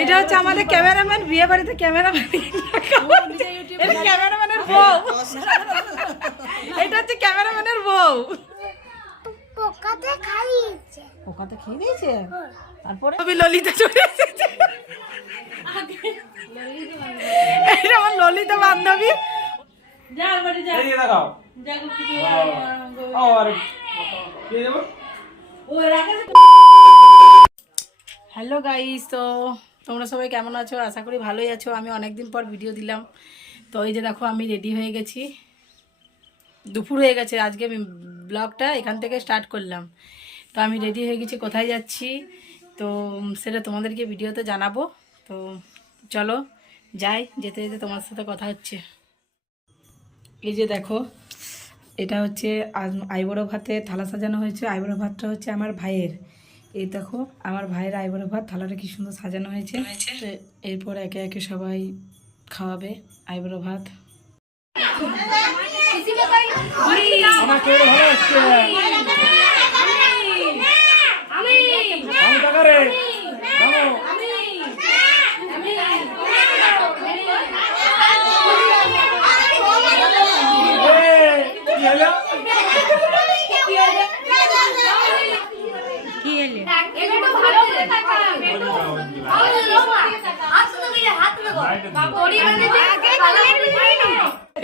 এটা হচ্ছে আমাদের ক্যামেরাম্যান, বিয়ে বাড়িতে ক্যামেরাম্যান, ক্যামেরাম্যানের বউ। এটা হচ্ছে ক্যামেরাম্যানের বউ। পোকাতে খেয়ে দিয়েছে। তারপরে ললিতা চলে এসেছে। এটা আমার ললিতা বান্ধবী। হ্যালো গাইস, তো তোমরা সবাই কেমন আছো? আশা করি ভালোই আছো। আমি অনেকদিন পর ভিডিও দিলাম। তো এই যে দেখো, আমি রেডি হয়ে গেছি। দুপুর হয়ে গেছে, আজকে আমি ব্লগটা এখান থেকে স্টার্ট করলাম। তো আমি রেডি হয়ে গেছি, কোথায় যাচ্ছি তো সেটা তোমাদেরকে ভিডিওতে জানাবো। তো চলো যাই, যেতে যেতে তোমার সাথে কথা হচ্ছে। এই যে দেখো, এটা হচ্ছে আইবুড়ো ভাতে থালা সাজানো হয়েছে। আইবুড়ো ভাতটা হচ্ছে আমার ভাইয়ের। এই দেখো, আমার ভাইয়ের আইবুড়ো ভাত থালাটা কি সুন্দর সাজানো হয়েছে। এরপর একে একে সবাই খাওয়াবে আইবুড়ো ভাত।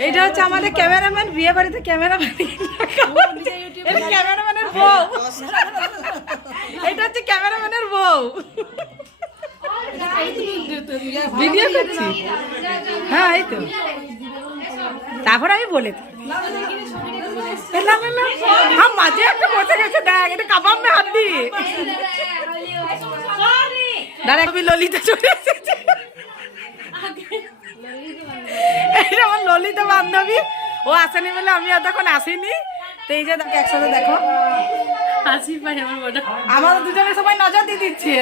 এটা হচ্ছে আমাদের ক্যামেরাম্যান, বিয়ে বাড়িতে ক্যামেরাম্যান, ক্যামেরাম্যানের বউ। এটা হচ্ছে ক্যামেরাম্যানের বউ। ভিডিও করছি, হ্যাঁ এই তো। তারপর আমি বলে মাঝে একটা বসে গেছে, দেখ এটা কাবাব মে হাত দিয়ে। দাঁড়া, আমি ললিতা চলে এসেছে। এটা আমার ললিতা বান্ধবী, ও আসেনি বলে আমি এতক্ষণ আসিনি। তো এই যে দেখো, একসাথে দেখো হাসি পাই আমার বড়। আমাদের দুজনে সবাই নজর দিয়ে দিচ্ছে।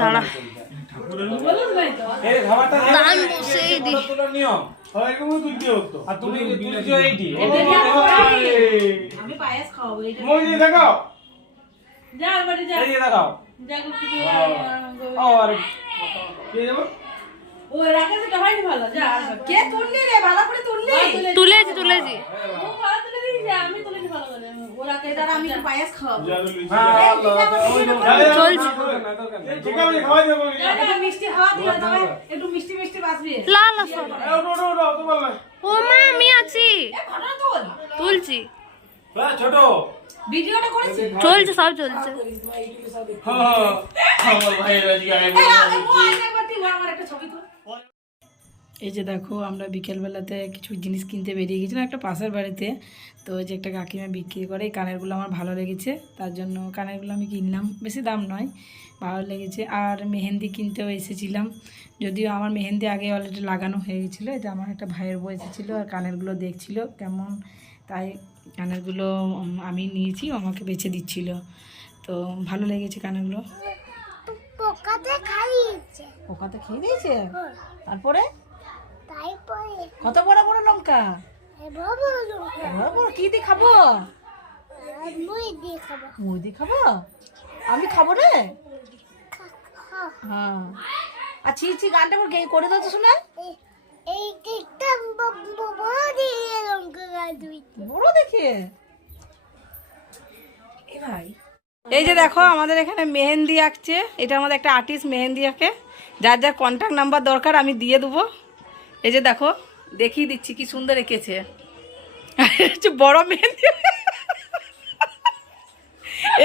দাঁড়া, আমি পায়েস খাওয়াবো। তুলেছি তুলছি, ভিডিওটা করেছি, চলছে, সব চলছে। এই যে দেখো, আমরা বিকেলবেলাতে কিছু জিনিস কিনতে বেরিয়ে গেছিলাম একটা পাশের বাড়িতে। তো ওই যে একটা কাকিমা বিক্রি করে, এই কানেরগুলো আমার ভালো লেগেছে, তার জন্য কানেরগুলো আমি কিনলাম। বেশি দাম নয়, ভালো লেগেছে। আর মেহেন্দি কিনতেও এসেছিলাম, যদিও আমার মেহেন্দি আগে অলরেডি লাগানো হয়ে গেছিলো। এটা আমার একটা ভাইয়ের বউ এসেছিলো, আর কানেরগুলো দেখছিল কেমন, তাই কানেরগুলো আমি নিয়েছি, আমাকে বেছে দিচ্ছিল। তো ভালো লেগেছে কানেরগুলো। পোকাতে খেয়ে দিয়েছে। তারপরে কত বড় বড় লঙ্কা, কি দিয়ে খাবো? মুড়ি দিয়ে খাবো। আমি খাবো রে। হ্যাঁ, আর ছি ছি গানটা করে দাও তো শোনা। বড় দেখে ভাই। এই যে দেখো, আমাদের এখানে মেহেন্দি আঁকছে। এটা আমাদের একটা আর্টিস্ট মেহেন্দি আঁকে। যার যার কন্ট্যাক্ট নাম্বার দরকার আমি দিয়ে দেবো। এই যে দেখো, দেখিয়ে দিচ্ছি কি সুন্দর এঁকেছে। বড় মেহেন্দি।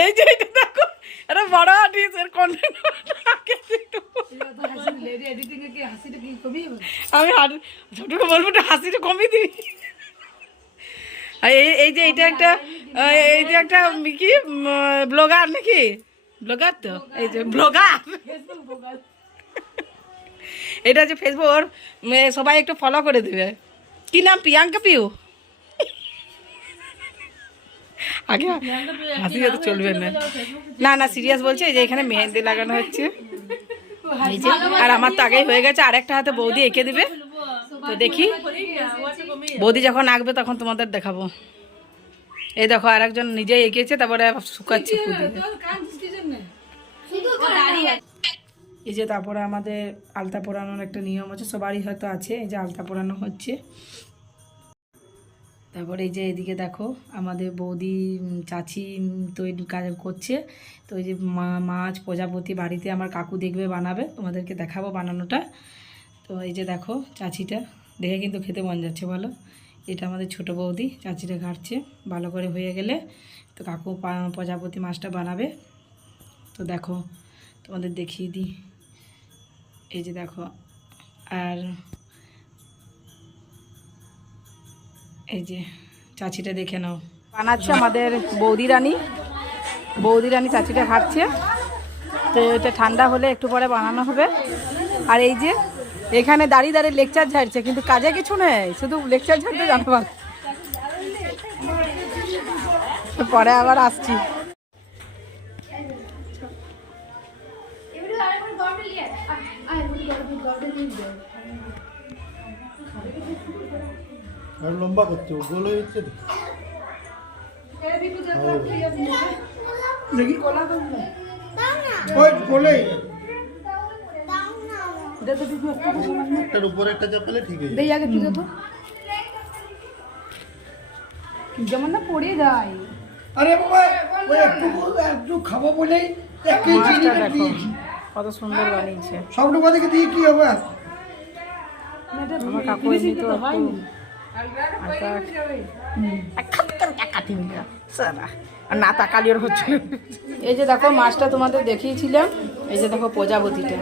এই যে এটা দেখো, এটা বড় আর্টিস্ট, এর কন্ট্যাক্ট আমি ছোটকে বলবো হাসিটা কমিয়ে দিবি। এই যে এটা একটা, এই যে একটা কি ব্লগার নাকি, ব্লগার তো, এই যে ব্লগার, এটা হচ্ছে ফেসবুক, সবাই একটু ফলো করে দেবে। কি নাম? প্রিয়াঙ্কা পিউ। আগে হাসি তো চলবে না, না না সিরিয়াস বলছে। এই যে এখানে মেহেন্দি লাগানো হচ্ছে, আর আমার তো আগেই হয়ে গেছে। আর একটা হাতে বৌদি এঁকে দিবে। তো দেখি বৌদি যখন আঁকবে তখন তোমাদের দেখাবো। এই দেখো আর একজন নিজেই এঁকেছে, তারপরে শুকাচ্ছে ফুল দিয়ে। এই যে তারপরে আমাদের আলতা পরানোর একটা নিয়ম আছে, সবারই হয়তো আছে। এই যে আলতা পরানো হচ্ছে। তারপরে এই যে এদিকে দেখো আমাদের বৌদি চাচি তৈরি কাজ করছে। তো এই যে মাছ প্রজাপতি বাড়িতে আমার কাকু দেখবে বানাবে, তোমাদেরকে দেখাবো বানানোটা। তো এই যে দেখো চাচিটা দেখে কিন্তু খেতে মন যাচ্ছে বলো। এটা আমাদের ছোট বৌদি, চাচিটা ঘাটছে ভালো করে হয়ে গেলে তো কাকু প্রজাপতি মাছটা বানাবে। তো দেখো তোমাদের দেখিয়ে দিই, এই যে দেখো। আর এই যে চাচিটা দেখে নাও, বানাচ্ছে আমাদের বৌদি রানী। বৌদি রানী চাচিটা ঘাটছে। তো এটা ঠান্ডা হলে একটু পরে বানানো হবে। আর এই যে এখানে দাঁড়িয়ে দাঁড়িয়ে লেকচার ঝাড়ছে, কিন্তু কাজে কিছু নেই, শুধু লেকচার ঝাড়তে জানো। পরে আবার আসছি। আর লম্বা করছে, গোল হয়ে যাচ্ছে। দেখি ওই গোলে একটার উপরে একটা চাপালে ঠিক আছে। দেই আগে তুই তো যেমন না পড়ে যায়। আরে বাবা ওই একটু খাবো বলেই এক কেজি চিনি দিয়েছি। কত সুন্দর বানিয়েছে। সব ডুবা থেকে দিয়ে কি হবে? আমার কাকু এমনি তো আর না তাকালিওর হচ্ছে। এই যে দেখো মাছটা তোমাদের দেখিয়েছিলাম। এই যে দেখো প্রজাপতিটা,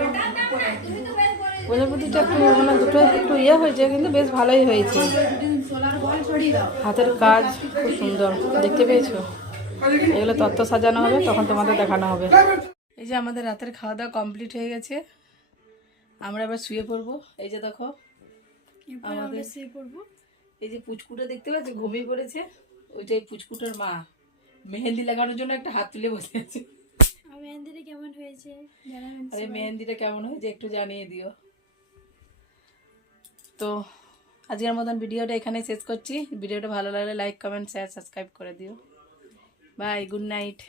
প্রজাপতিটা একটু মানে দুটো একটু ইয়ে হয়েছে, কিন্তু বেশ ভালোই হয়েছে। হাতের কাজ খুব সুন্দর, দেখতে পেয়েছো? এগুলো তত্ত্ব সাজানো হবে, তখন তোমাদের দেখানো হবে। এই যে আমাদের রাতের খাওয়া দাওয়া কমপ্লিট হয়ে গেছে, আমরা এবার শুয়ে পড়বো। এই যে দেখো আমাদের শুয়ে পড়বো। এই যে পুচকুটা দেখতে পাচ্ছ ঘুমিয়ে পড়েছে, ওইটাই পুচকুটার মা। মেহেন্দি লাগানোর জন্য একটা হাত তুলে বসে আছে। মেহেন্দিটা কেমন হয়েছে জানাবেন। আরে মেহেন্দিটা কেমন হয়েছে একটু জানিয়ে দিও। তো আজকের মতন ভিডিওটা এখানে শেষ করছি। ভিডিওটা ভালো লাগলে লাইক কমেন্ট শেয়ার সাবস্ক্রাইব করে দিও। Bye, good night.